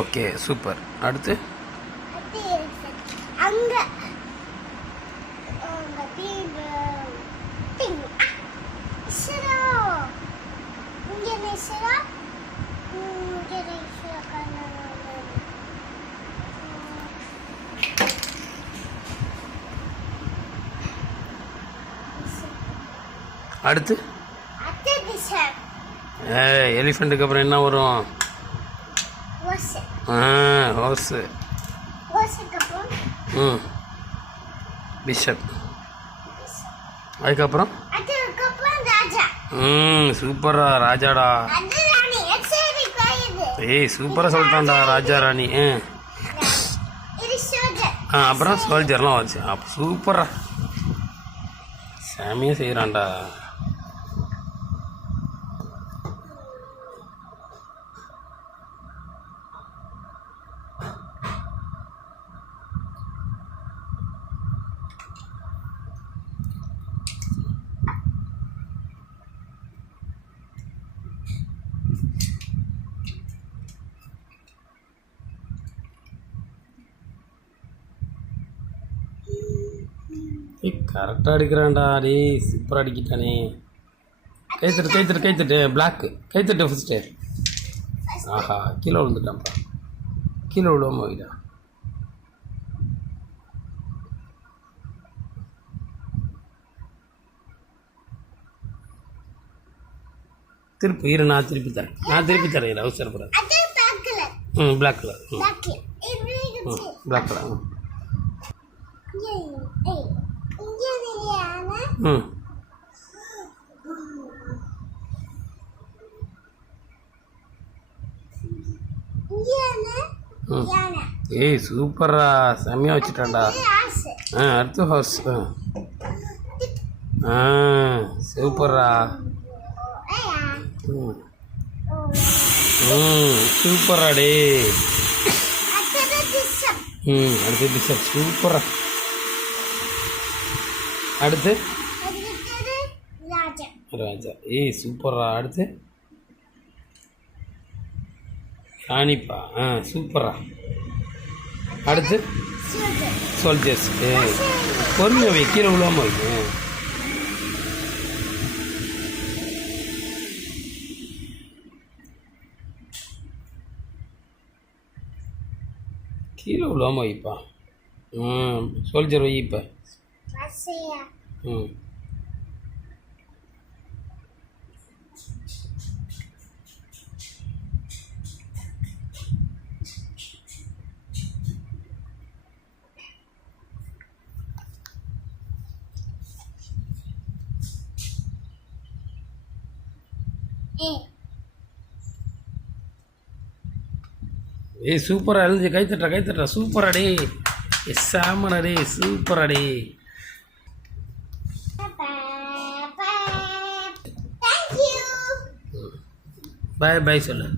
Okay super. அடுத்து அங்க அடுத்து எலிஃபண்ட்டுக்கு அப்புறம் என்ன வரும்? ஹோர்ஸு. பிஷப். அதுக்கப்புறம் சூப்பரா ராஜாடா. ஏய் சூப்பராக சொல்லிட்டான்டா ராஜா ராணி. அப்புறம் சோல்ஜர்லாம் வச்சு அப்போ சூப்பரா சாமியாக செய்கிறான்டா. கரெக்டாக அடிக்கிறான்டா. டே சூப்பராக அடிக்கிட்டானே. கைத்தட்டு பிளாக்கு கைத்தட்டு ஃபஸ்ட்டு. ஆஹா கீழே விழுந்துட்டான்ப்பா. கீழே விழுவாம போயிடா. திருப்பி இரு, நான் திருப்பி தரேன் அவசரப்படாது. Black colour. Black colour. ஏய் சூப்பரா செம்மையாக வச்சுட்டான்டா. அடுத்து ஹவுஸ். சூப்பரா. சூப்பரா டே. அடுத்து பிஷப். சூப்பரா. அடுத்து ராஜா. ஏய் சூப்பரா. அடுத்து ராணிப்பா. சூப்பரா. அடுத்து சோல்ஜர்ஸ். பொறுமையாக வை, கீழே விழுவாம வைக்க. கீழே விழுவாம வைப்பா. சோல்ஜர் வை இப்போ. ஏய் சூப்பராக எழுந்து கைத்தட்டா சூப்பரா டே. சாமனா டே சூப்பரா டே. பாய் பாய் சொல்லு.